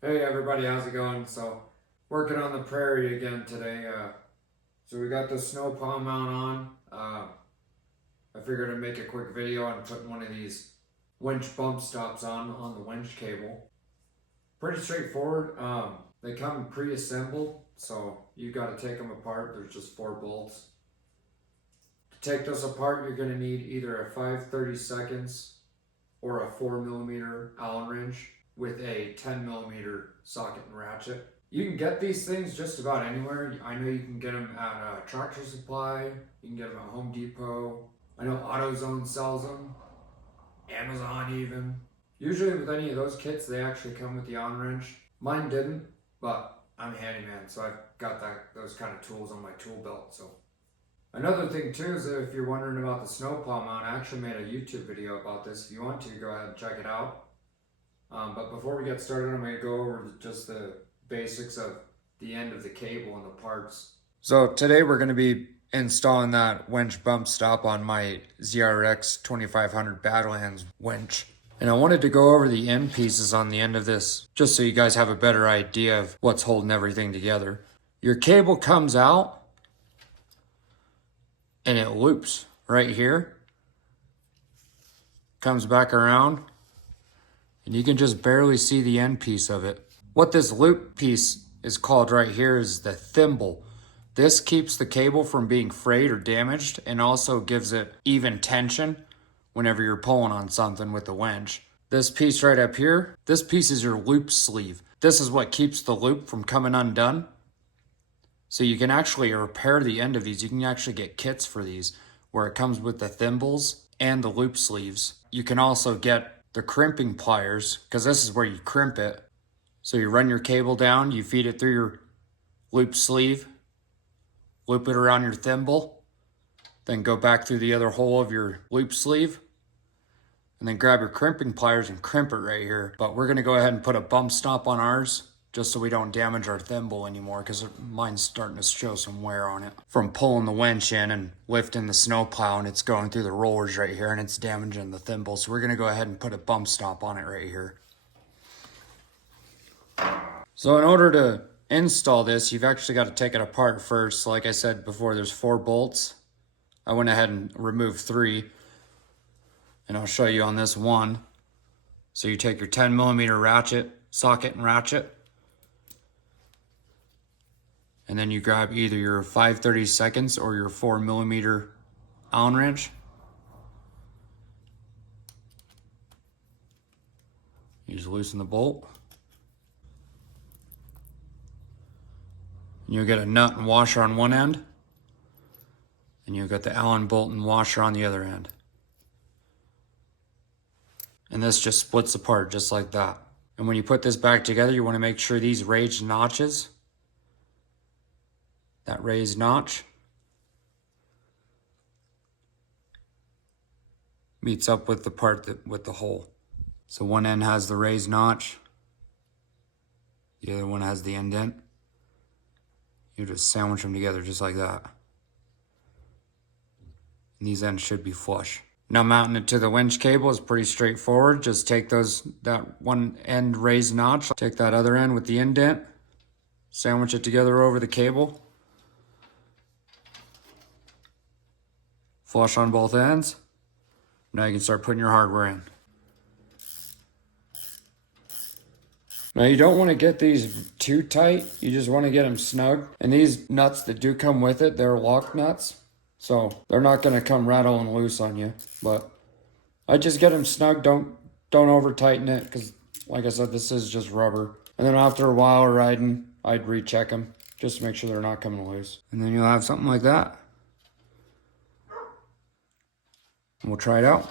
Hey everybody, how's it going? So, working on the prairie again today. So we got the snow plow mount on. I figured I'd make a quick video on putting one of these winch bump stops on the winch cable. Pretty straightforward. They come pre-assembled, so you got to take them apart. There's just 4 bolts. To take this apart, you're going to need either a 5/32 or a 4mm Allen wrench with a 10mm socket and ratchet. You can get these things just about anywhere. I know you can get them at Tractor Supply, you can get them at Home Depot. I know AutoZone sells them, Amazon even. Usually with any of those kits, they actually come with the Allen wrench. Mine didn't, but I'm a handyman, so I've got those kind of tools on my tool belt. So another thing too is that if you're wondering about the snowplow mount, I actually made a YouTube video about this. If you want to, go ahead and check it out. But before we get started, I'm going to go over just the basics of the end of the cable and the parts. So today we're going to be installing that winch bump stop on my ZRX 2500 Badlands winch. And I wanted to go over the end pieces on the end of this, just so you guys have a better idea of what's holding everything together. Your cable comes out and it loops right here, comes back around, and you can just barely see the end piece of it. What this loop piece is called right here is the thimble. This keeps the cable from being frayed or damaged and also gives it even tension whenever you're pulling on something with the winch. This piece right up here, this piece is your loop sleeve. This is what keeps the loop from coming undone. So you can actually repair the end of these. You can actually get kits for these where it comes with the thimbles and the loop sleeves. You can also get the crimping pliers, because this is where you crimp it. So you run your cable down, you feed it through your loop sleeve, loop it around your thimble, then go back through the other hole of your loop sleeve, and then grab your crimping pliers and crimp it right here. But we're gonna go ahead and put a bump stop on ours, just so we don't damage our thimble anymore, because mine's starting to show some wear on it from pulling the winch in and lifting the snow plow, and it's going through the rollers right here and it's damaging the thimble. So we're going to go ahead and put a bump stop on it right here. So in order to install this, you've actually got to take it apart first. Like I said before, there's 4 bolts. I went ahead and removed 3, and I'll show you on this one. So you take your 10mm ratchet, socket and ratchet, and then you grab either your 5/32 or your 4mm Allen wrench. You just loosen the bolt. And you'll get a nut and washer on one end, and you'll get the Allen bolt and washer on the other end. And this just splits apart just like that. And when you put this back together, you want to make sure these raised notches, that raised notch, meets up with the part with the hole. So one end has the raised notch, the other one has the indent. You just sandwich them together just like that. And these ends should be flush. Now mounting it to the winch cable is pretty straightforward. Just take that one end raised notch, take that other end with the indent, sandwich it together over the cable, flush on both ends. Now you can start putting your hardware in. Now you don't want to get these too tight, you just want to get them snug. And these nuts that do come with it, they're lock nuts, so they're not going to come rattling loose on you. But I just get them snug, don't over tighten it, because like I said, this is just rubber. And then after a while of riding, I'd recheck them just to make sure they're not coming loose. And then you'll have something like that. And we'll try it out.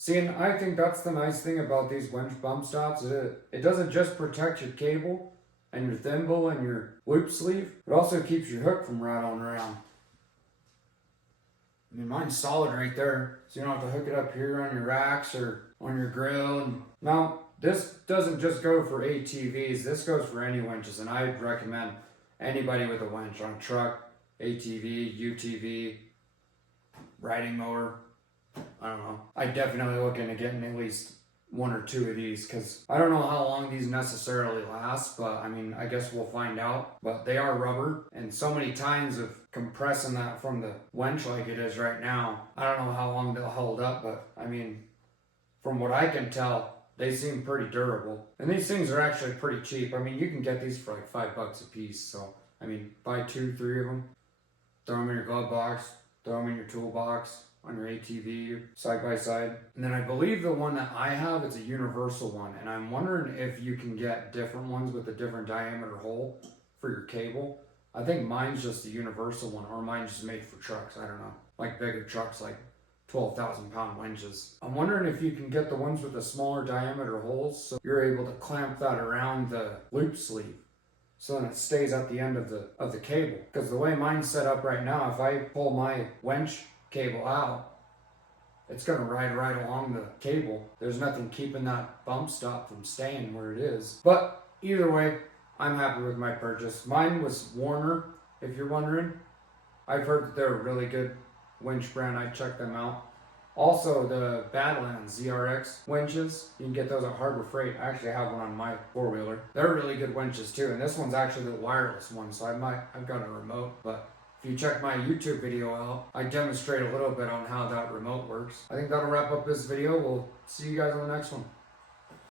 See, and I think that's the nice thing about these winch bump stops. It doesn't just protect your cable and your thimble and your loop sleeve, it also keeps your hook from rattling around. I mean, mine's solid right there, so you don't have to hook it up here on your racks or on your grill. And now, this doesn't just go for ATVs, this goes for any winches, and I'd recommend anybody with a winch on a truck, ATV, UTV, riding mower, I don't know. I definitely look into getting at least one or two of these, because I don't know how long these necessarily last, but I mean, I guess we'll find out. But they are rubber, and so many times of compressing that from the winch like it is right now, I don't know how long they'll hold up, but I mean, from what I can tell, they seem pretty durable. And these things are actually pretty cheap. I mean, you can get these for like $5 a piece. So, I mean, buy 2, 3 of them, throw them in your glove box, throw them in your toolbox, on your ATV, side by side. And then I believe the one that I have is a universal one. And I'm wondering if you can get different ones with a different diameter hole for your cable. I think mine's just the universal one, or mine's just made for trucks. I don't know. Like bigger trucks, like 12,000 pound winches. I'm wondering if you can get the ones with the smaller diameter holes so you're able to clamp that around the loop sleeve so then it stays at the end of the cable. Because the way mine's set up right now, if I pull my winch cable out, it's going to ride right along the cable. There's nothing keeping that bump stop from staying where it is. But either way, I'm happy with my purchase. Mine was Warner, if you're wondering. I've heard that they're a really good winch brand. I checked them out. Also, the Badlands ZRX winches, you can get those at Harbor Freight. I actually have one on my four-wheeler. They're really good winches too, and this one's actually the wireless one, so I've got a remote. But if you check my YouTube video out, I demonstrate a little bit on how that remote works. I think that'll wrap up this video. We'll see you guys on the next one.